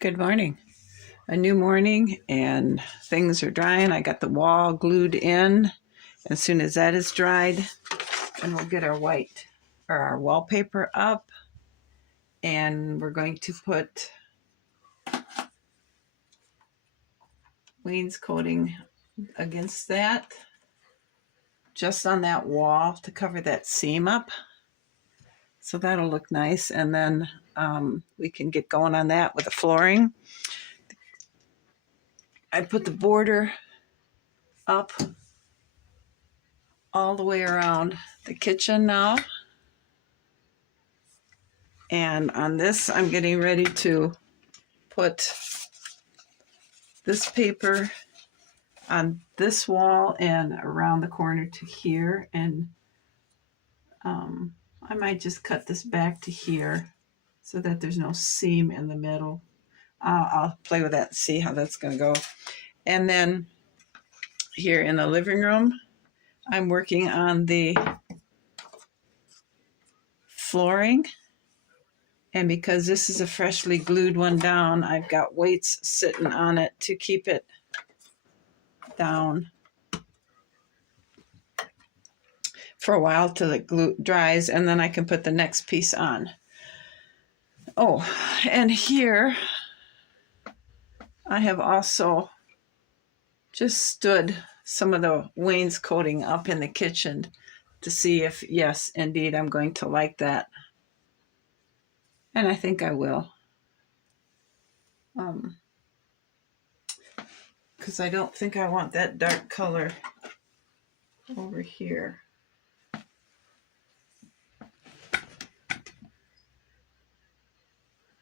Good morning. A new morning and things are drying. I got the wall glued in. As soon as that is dried, and we'll get our white or our wallpaper up, and we're going to put wainscoting against that, just on that wall to cover that seam up. So that'll look nice, and then we can get going on that with the flooring. I put the border up all the way around the kitchen now. And on this, I'm getting ready to put this paper on this wall and around the corner to here. And I might just cut this back to here so that there's no seam in the middle. I'll play with that and see how that's going to go. And then here in the living room, I'm working on the flooring. And because this is a freshly glued one down, I've got weights sitting on it to keep it down for a while till it glue dries, and then I can put the next piece on. Oh, and here I have also just stood some of the wainscoting up in the kitchen to see if, yes, indeed, I'm going to like that. And I think I will. Because I don't think I want that dark color over here.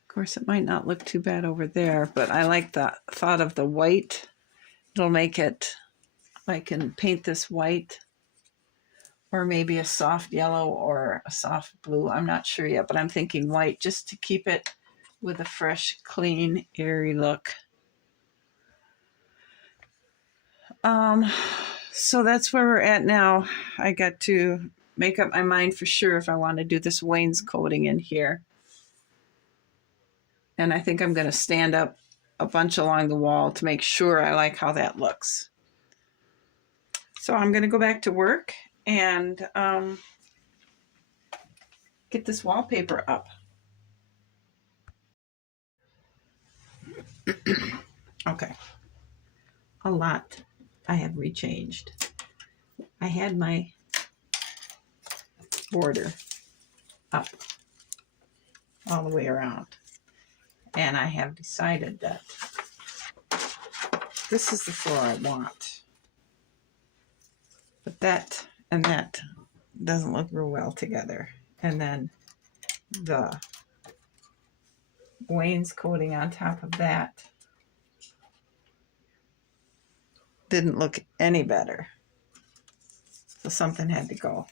Of course, it might not look too bad over there, but I like the thought of the white. It'll make it, I can paint this white or maybe a soft yellow or a soft blue. I'm not sure yet, but I'm thinking white just to keep it with a fresh, clean, airy look. So that's where we're at now. I got to make up my mind for sure if I want to do this wainscoting in here. And I think I'm going to stand up a bunch along the wall to make sure I like how that looks. So I'm going to go back to work and get this wallpaper up. Okay. A lot I have rechanged. I had my border up all the way around. And I have decided that this is the floor I want. But that and that doesn't look real well together. And then the wainscoting on top of that didn't look any better. So something had to go.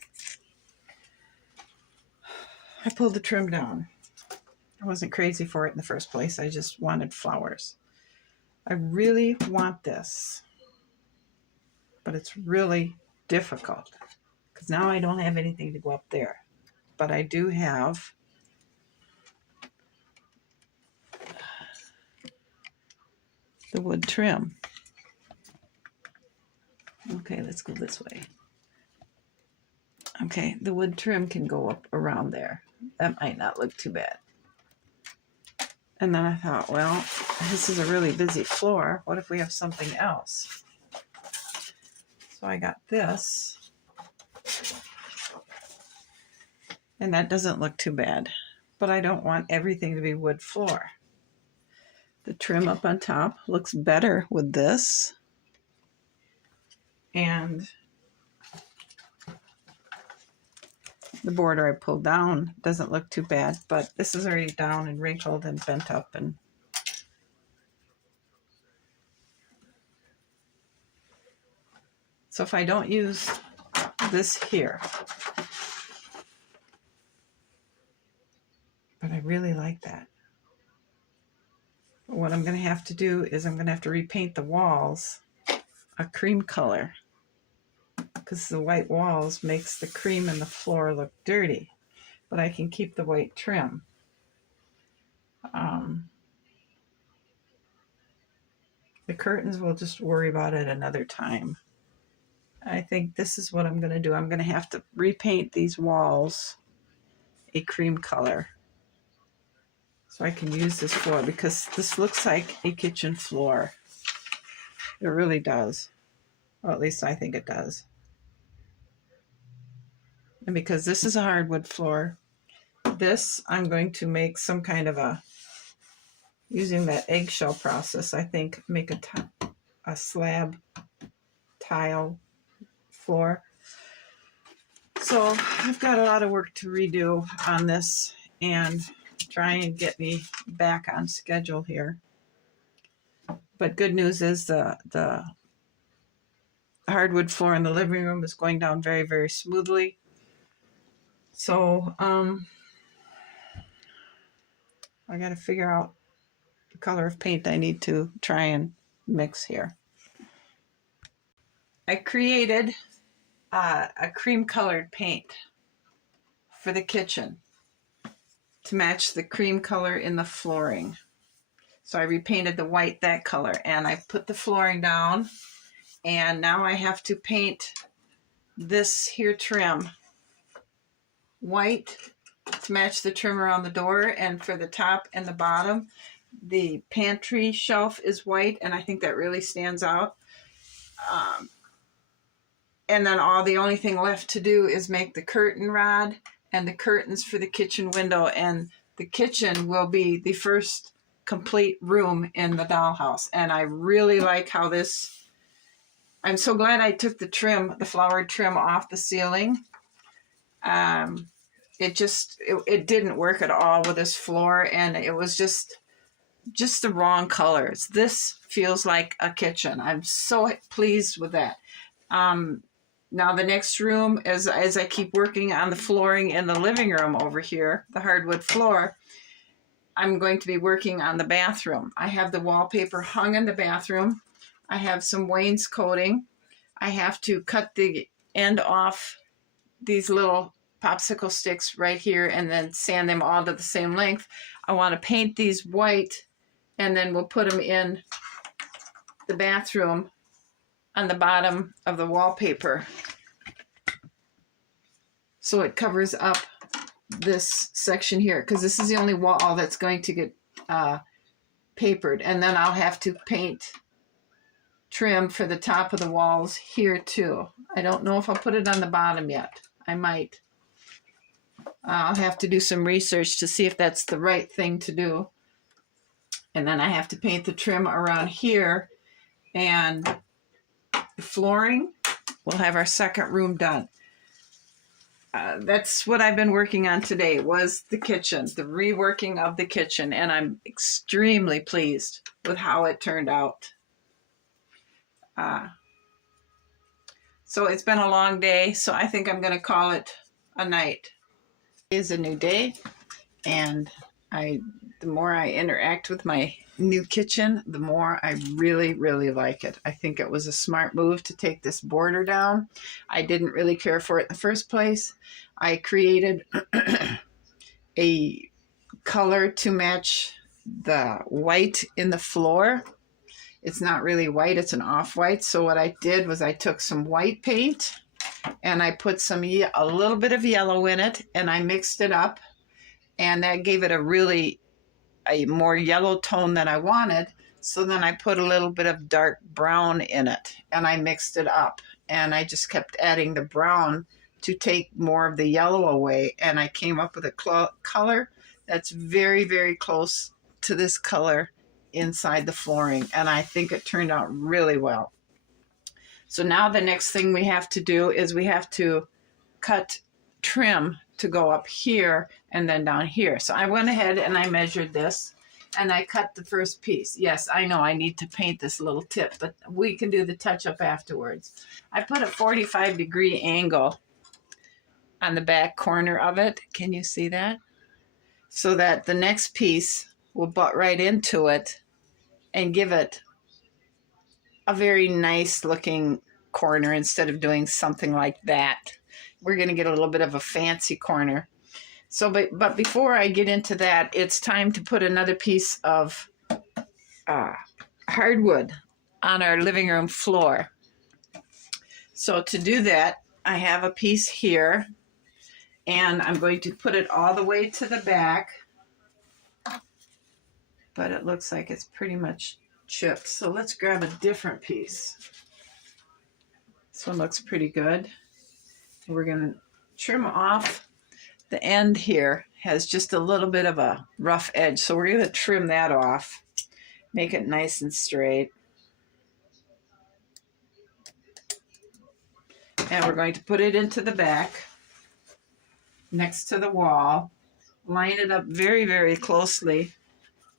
I pulled the trim down. I wasn't crazy for it in the first place. I just wanted flowers. I really want this, but it's really difficult because now I don't have anything to go up there. But I do have the wood trim. Okay, let's go this way. Okay, the wood trim can go up around there. That might not look too bad. And then I thought, well, this is a really busy floor. What if we have something else? So I got this. And that doesn't look too bad. But I don't want everything to be wood floor. The trim up on top looks better with this. And the border I pulled down doesn't look too bad, but this is already down and wrinkled and bent up. And so if I don't use this here, but I really like that. What I'm going to have to do is I'm going to have to repaint the walls a cream color because the white walls makes the cream in the floor look dirty, but I can keep the white trim. curtains, we'll just worry about it another time. I think this is what I'm going to do. I'm going to have to repaint these walls a cream color so I can use this floor, because this looks like a kitchen floor. It really does. Well, at least I think it does. And because this is a hardwood floor, this I'm going to make some kind of a, using that eggshell process, I think, make a slab tile floor. So I've got a lot of work to redo on this and try and get me back on schedule here. But good news is the hardwood floor in the living room is going down very, very smoothly. So I got to figure out the color of paint I need to try and mix here. I created a cream colored paint for the kitchen to match the cream color in the flooring. So I repainted the white that color, and I put the flooring down, and now I have to paint this here trim white to match the trim around the door, and for the top and the bottom the pantry shelf is white, and I think that really stands out. And then the only thing left to do is make the curtain rod and the curtains for the kitchen window, and the kitchen will be the first complete room in the dollhouse. And I really like how this, I'm so glad I took the trim, the flowered trim off the ceiling. It didn't work at all with this floor, and it was just the wrong colors. This feels like a kitchen. I'm so pleased with that. Now the next room, as I keep working on the flooring in the living room over here, the hardwood floor, I'm going to be working on the bathroom. I have the wallpaper hung in the bathroom. I have some wainscoting. I have to cut the end off these little popsicle sticks right here and then sand them all to the same length. I want to paint these white, and then we'll put them in the bathroom on the bottom of the wallpaper, so it covers up this section here, because this is the only wall that's going to get papered. And then I'll have to paint trim for the top of the walls here too. I don't know if I'll put it on the bottom yet. I might. I'll have to do some research to see if that's the right thing to do. And then I have to paint the trim around here, and the flooring. We'll have our second room done. That's what I've been working on today, was the kitchen, the reworking of the kitchen, and I'm extremely pleased with how it turned out. So it's been a long day, so I think I'm going to call it a night. It is a new day, and the more I interact with my new kitchen, the more I really, really like it. I think it was a smart move to take this border down. I didn't really care for it in the first place. I created a color to match the white in the floor. It's not really white, it's an off-white. So what I did was I took some white paint and I put a little bit of yellow in it, and I mixed it up, and that gave it a more yellow tone than I wanted. So then I put a little bit of dark brown in it, and I mixed it up, and I just kept adding the brown to take more of the yellow away, and I came up with a color that's very, very close to this color inside the flooring, and I think it turned out really well. So now the next thing we have to do is we have to cut trim to go up here and then down here. So I went ahead and I measured this, and I cut the first piece. Yes, I know I need to paint this little tip, but we can do the touch-up afterwards. I put a 45-degree angle on the back corner of it. Can you see that? So that the next piece will butt right into it and give it a very nice looking corner instead of doing something like that. We're going to get a little bit of a fancy corner. So, but before I get into that, it's time to put another piece of hardwood on our living room floor. So to do that, I have a piece here, and I'm going to put it all the way to the back, but it looks like it's pretty much chipped. So let's grab a different piece. This one looks pretty good. We're going to trim off the end here. Has just a little bit of a rough edge, so we're going to trim that off, make it nice and straight. And we're going to put it into the back next to the wall, line it up very, very closely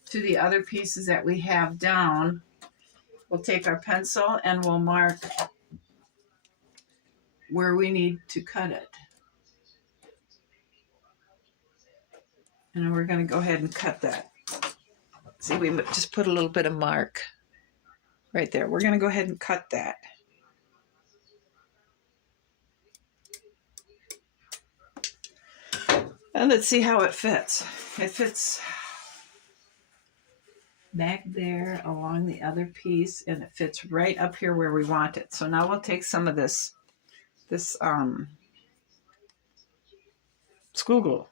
to the other pieces that we have down. We'll take our pencil and we'll mark where we need to cut it. And we're going to go ahead and cut that. See, we just put a little bit of mark right there. We're going to go ahead and cut that. And let's see how it fits. It fits back there along the other piece, and it fits right up here where we want it. So now we'll take some of this school glue,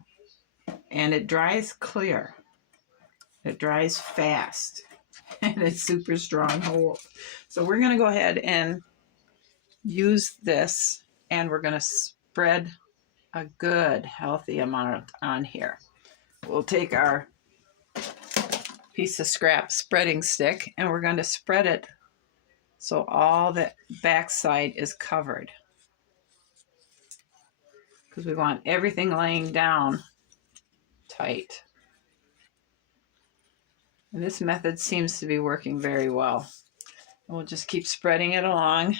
and it dries clear. It dries fast, and it's super strong hold. So we're going to go ahead and use this, and we're going to spread a good healthy amount on here. We'll take our piece of scrap spreading stick, and we're going to spread it so all the backside is covered, because we want everything laying down tight. And this method seems to be working very well. And we'll just keep spreading it along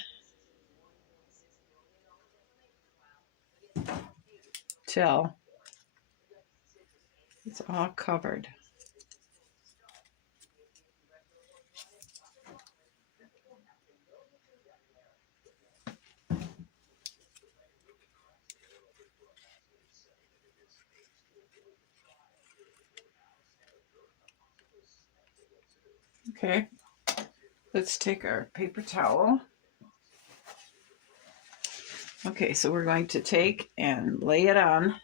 till it's all covered. Okay, let's take our paper towel. Okay, so we're going to take and lay it on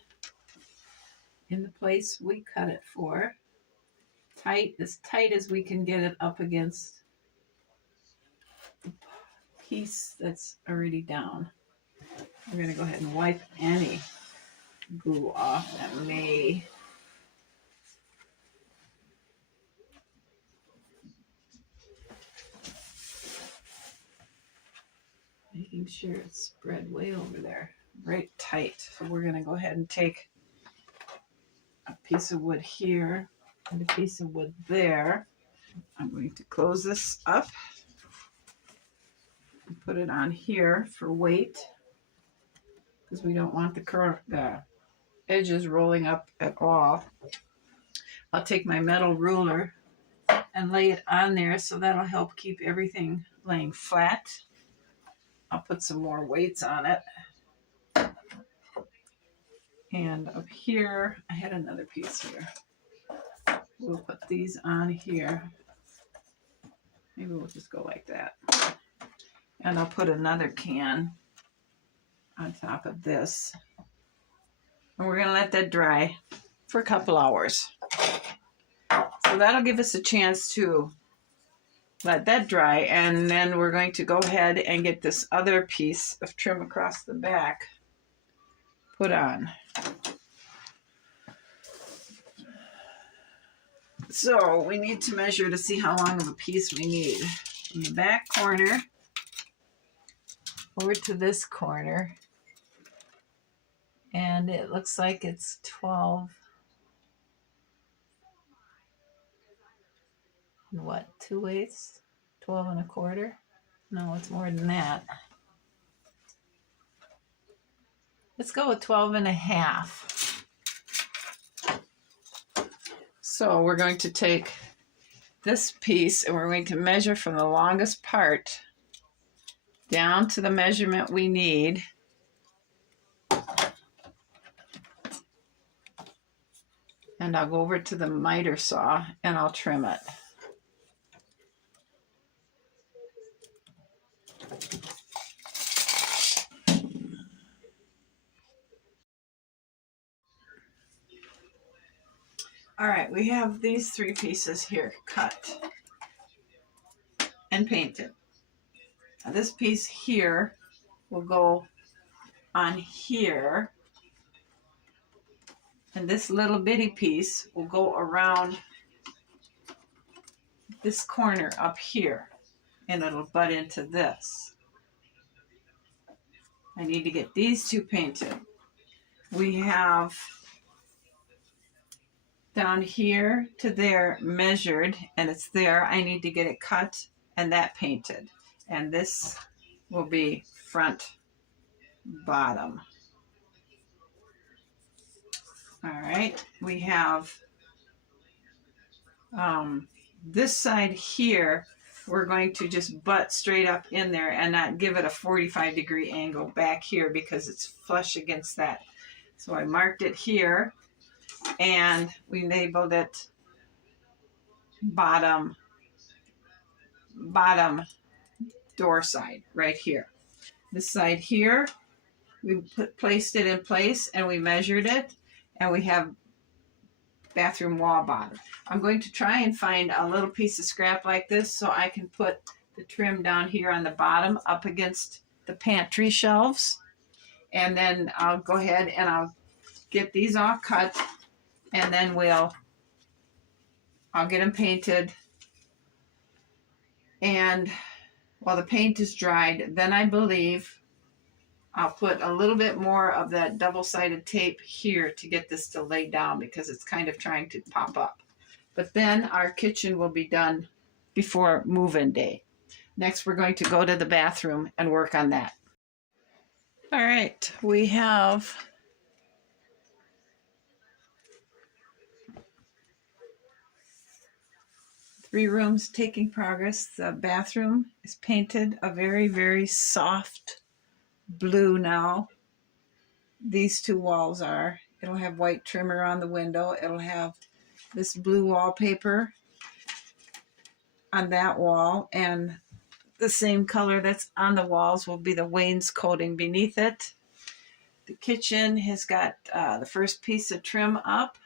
in the place we cut it for. Tight as we can get it up against the piece that's already down. We're going to go ahead and wipe any glue off that may making sure it's spread way over there, right tight. So we're going to go ahead and take a piece of wood here and a piece of wood there. I'm going to close this up and put it on here for weight, because we don't want the edges rolling up at all. I'll take my metal ruler and lay it on there, so that'll help keep everything laying flat. I'll put some more weights on it. And up here, I had another piece here. We'll put these on here. Maybe we'll just go like that. And I'll put another can on top of this. And we're going to let that dry for a couple hours. So that'll give us a chance to let that dry, and then we're going to go ahead and get this other piece of trim across the back put on. So we need to measure to see how long of a piece we need. From the back corner over to this corner, and it looks like it's 12 and what, 2/8? 12 1/4? No, it's more than that. Let's go with 12 1/2. So we're going to take this piece and we're going to measure from the longest part down to the measurement we need. And I'll go over to the miter saw and I'll trim it. All right, we have these 3 pieces here cut and painted. Now this piece here will go on here, and this little bitty piece will go around this corner up here, and it'll butt into this. I need to get these 2 painted. We have down here to there measured, and it's there. I need to get it cut and that painted, and this will be front bottom. All right, we have this side here, we're going to just butt straight up in there and not give it a 45-degree angle back here because it's flush against that. So I marked it here, and we labeled it bottom door side right here. This side here, we placed it in place and we measured it, and we have bathroom wall bottom. I'm going to try and find a little piece of scrap like this so I can put the trim down here on the bottom up against the pantry shelves, and then I'll go ahead and I'll get these all cut, and then I'll get them painted, and while the paint is dried, then I believe I'll put a little bit more of that double-sided tape here to get this to lay down because it's kind of trying to pop up. But then our kitchen will be done before move-in day. Next, we're going to go to the bathroom and work on that. All right, we have three rooms taking progress. The bathroom is painted a very, very soft blue now. These 2 walls are. It'll have white trimmer on the window. It'll have this blue wallpaper on that wall, and the same color that's on the walls will be the wainscoting beneath it. The kitchen has got the first piece of trim up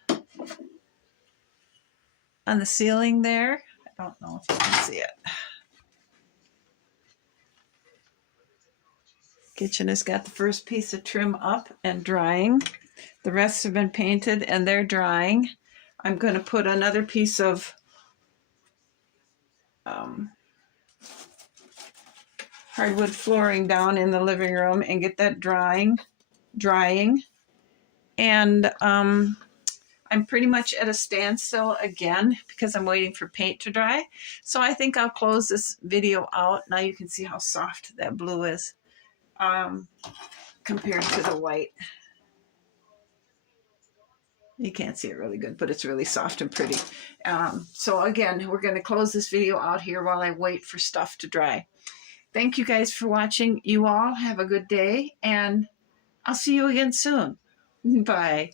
on the ceiling there. I don't know if you can see it. Kitchen has got the first piece of trim up and drying. The rest have been painted and they're drying. I'm going to put another piece of hardwood flooring down in the living room and get that drying. And I'm pretty much at a standstill again because I'm waiting for paint to dry. So I think I'll close this video out. Now you can see how soft that blue is compared to the white. You can't see it really good, but it's really soft and pretty. So again, we're going to close this video out here while I wait for stuff to dry. Thank you guys for watching. You all have a good day, and I'll see you again soon. Bye.